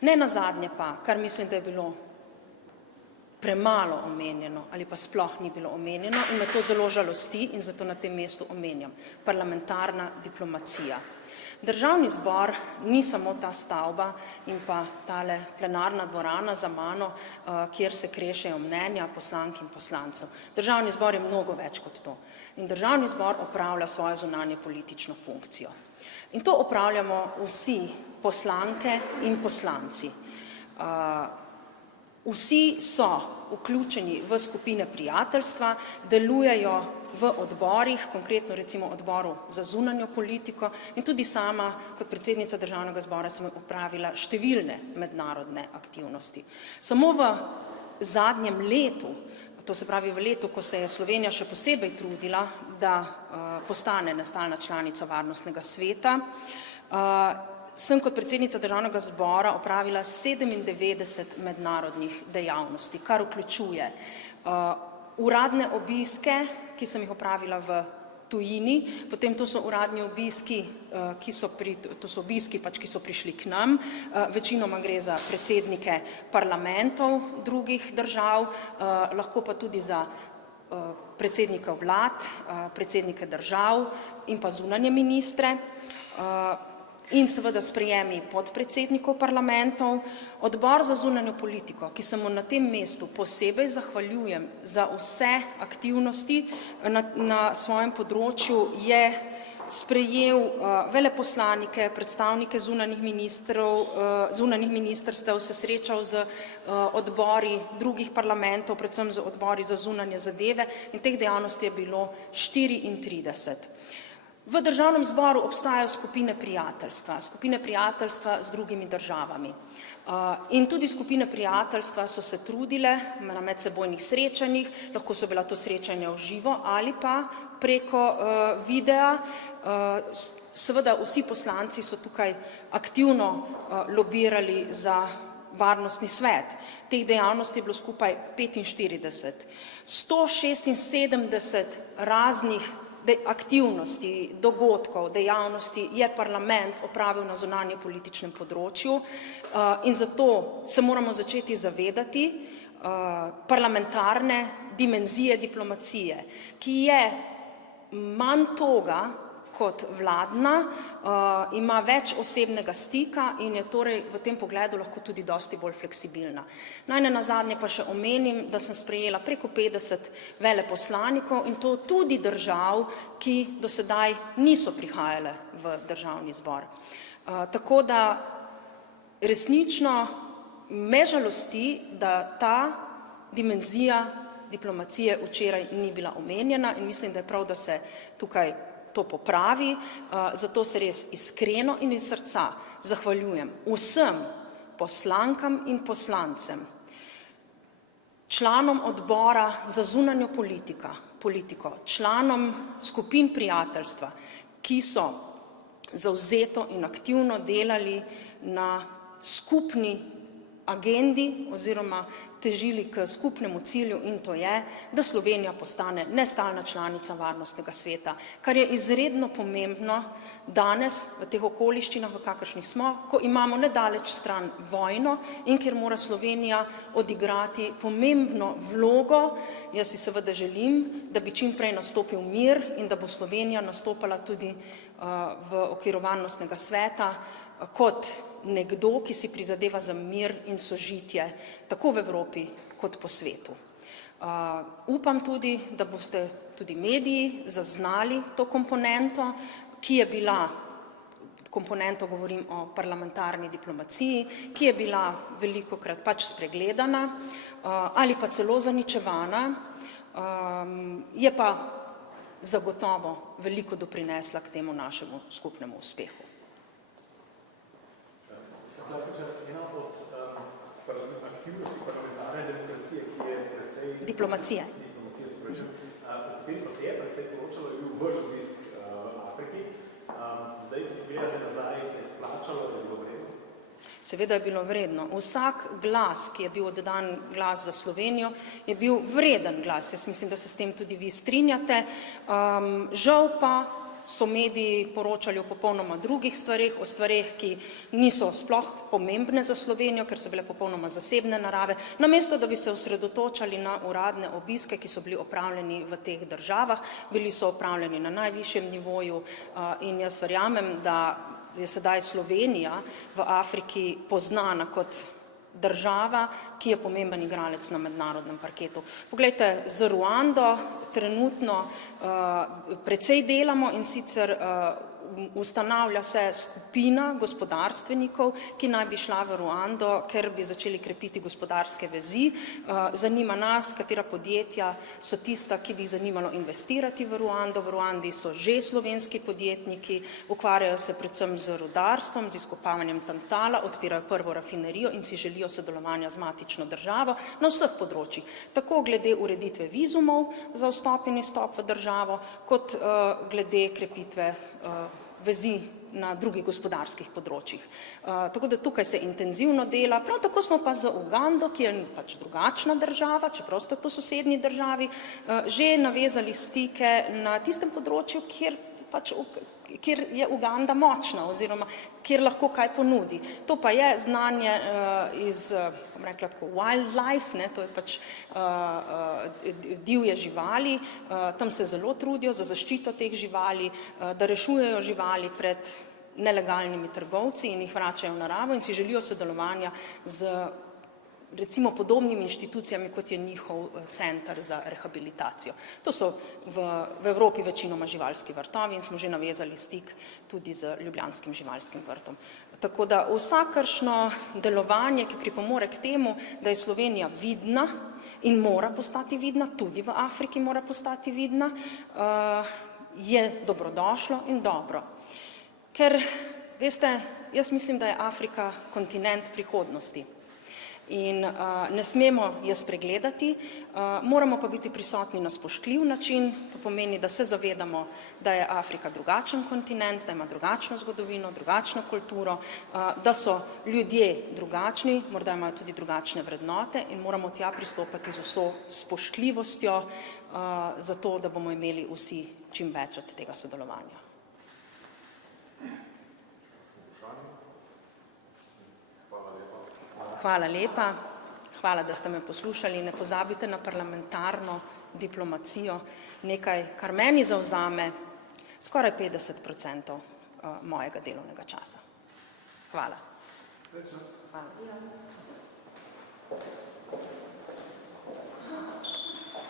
Ne nazadnje pa, kar mislim, da je bilo premalo omenjeno ali pa sploh ni bilo omenjeno in me to zelo žalosti in zato na tem mestu omenjam, parlamentarna diplomacija. Državni zbor ni samo ta stavba in pa tale plenarna dvorana za mano, kjer se krešejo mnenja poslank in poslancev. Državni zbor je mnogo več kot to. In državni zbor opravlja svojo zunanje politično funkcijo. In to opravljamo vsi poslanke in poslanci. Vsi so vključeni v skupine prijateljstva, delujejo v odborih, konkretno recimo odboru za zunanjo politiko in tudi sama kot predsednica Državnega zbora sem opravila številne mednarodne aktivnosti. Samo v zadnjem letu, to se pravi v letu, ko se je Slovenija še posebej trudila, da postane nestalna članica Varnostnega sveta, sem kot predsednica Državnega zbora opravila 97 mednarodnih dejavnosti, kar vključuje uradne obiske, ki sem jih opravila v tujini, potem to so uradni obiski, ki so prišli k nam, večinoma gre za predsednike parlamentov drugih držav, lahko pa tudi za predsednika vlad, predsednike držav in pa zunanje ministre, in seveda sprejemi podpredsednikov parlamentov. Odbor za zunanjo politiko, ki se mu na tem mestu posebej zahvaljujem za vse aktivnosti na svojem področju, je sprejel veleposlanike, predstavnike zunanjih ministrstev, se srečal z odbori drugih parlamentov, predvsem z odbori za zunanje zadeve in teh dejavnosti je bilo 34. V Državnem zboru obstajajo skupine prijateljstva z drugimi državami. In tudi skupine prijateljstva so se trudile na medsebojnih srečanjih, lahko so bila to srečanja v živo ali pa preko videa. Seveda vsi poslanci so tukaj aktivno lobirali za Varnostni svet. Teh dejavnosti je bilo skupaj 45. 176 raznih aktivnosti, dogodkov, dejavnosti je parlament opravil na zunanje političnem področju in zato se moramo začeti zavedati parlamentarne dimenzije diplomacije, ki je manj toga kot vladna, ima več osebnega stika in je torej v tem pogledu lahko tudi dosti bolj fleksibilna. Naj nenazadnje pa še omenim, da sem sprejela preko 50 veleposlanikov in to tudi držav, ki do sedaj niso prihajale v Državni zbor. Tako da resnično me žalosti, da ta dimenzija diplomacije včeraj ni bila omenjena in mislim, da je prav, da se tukaj to popravi, zato se res iskreno in iz srca zahvaljujem vsem poslankam in poslancem, članom odbora za zunanjo politiko, članom skupin prijateljstva, ki so zavzeto in aktivno delali na skupni agendi oziroma težili k skupnemu cilju in to je, da Slovenija postane nestalna članica Varnostnega sveta, kar je izredno pomembno danes v teh okoliščinah, v kakršnih smo, ko imamo nedaleč stran vojno in kjer mora Slovenija odigrati pomembno vlogo. Jaz si seveda želim, da bi čim prej nastopil mir in da bo Slovenija nastopala tudi v okviru Varnostnega sveta kot nekdo, ki si prizadeva za mir in sožitje, tako v Evropi kot po svetu. Upam tudi, da boste tudi mediji zaznali to komponento, ki je bila, komponento govorim o parlamentarni diplomaciji, ki je bila velikokrat pač spregledana ali pa celo zaničevana, je pa zagotovo veliko doprinesla k temu našemu skupnemu uspehu. Ena od aktivnosti parlamentarne demokracije, ki je precej... Diplomacije. Potem pa se je precej poročalo, je bil vaš obisk v Afriki. Zdaj, ko gledate nazaj, se je splačalo, da je bilo vredno? Seveda je bilo vredno. Vsak glas, ki je bil oddan glas za Slovenijo, je bil vreden glas. Jaz mislim, da se s tem tudi vi strinjate. Žal pa so mediji poročali o popolnoma drugih stvareh, o stvareh, ki niso sploh pomembne za Slovenijo, ker so bile popolnoma zasebne narave, namesto da bi se osredotočali na uradne obiske, ki so bili opravljeni v teh državah, bili so opravljeni na najvišjem nivoju in jaz verjamem, da je sedaj Slovenija v Afriki poznana kot država, ki je pomemben igralec na mednarodnem parketu. Poglejte, z Ruando trenutno precej delamo in sicer ustanavlja se skupina gospodarstvenikov, ki naj bi šla v Ruando, ker bi začeli krepiti gospodarske vezi. Zanima nas, katera podjetja so tista, ki bi jih zanimalo investirati v Ruando. V Ruandi so že slovenski podjetniki, ukvarjajo se predvsem z rudarstvom, z izkopavanjem tantala, odpirajo prvo rafinerijo in si želijo sodelovanja z matično državo na vseh področjih. Tako glede ureditve vizumov za vstop in izstop v državo, kot glede krepitve vezi na drugih gospodarskih področjih. Tako da tukaj se intenzivno dela. Prav tako smo pa za Ugando, ki je pač drugačna država, čeprav sta to sosednji državi, že navezali stike na tistem področju, kjer je Uganda močna oziroma kjer lahko kaj ponudi. To pa je znanje iz, bom rekla tako, wildlife, to je pač divje živali, tam se zelo trudijo za zaščito teh živali, da rešujejo živali pred nelegalnimi trgovci in jih vračajo v naravo in si želijo sodelovanja z recimo podobnimi inštitucijami, kot je njihov center za rehabilitacijo. To so v Evropi večinoma živalski vrtovi in smo že navezali stik tudi z ljubljanskim živalskim vrtom. Tako da vsakršno delovanje, ki pripomore k temu, da je Slovenija vidna in mora postati vidna, tudi v Afriki mora postati vidna, je dobrodošlo in dobro. Ker, veste, jaz mislim, da je Afrika kontinent prihodnosti. In ne smemo je spregledati, moramo pa biti prisotni na spoštljiv način, to pomeni, da se zavedamo, da je Afrika drugačen kontinent, da ima drugačno zgodovino, drugačno kulturo, da so ljudje drugačni, morda imajo tudi drugačne vrednote in moramo tja pristopati z vso spoštljivostjo, zato da bomo imeli vsi čim več od tega sodelovanja. Hvala lepa. Hvala, da ste me poslušali. Ne pozabite na parlamentarno diplomacijo, nekaj, kar meni zavzame skoraj 50% mojega delovnega časa. Hvala. Hvala.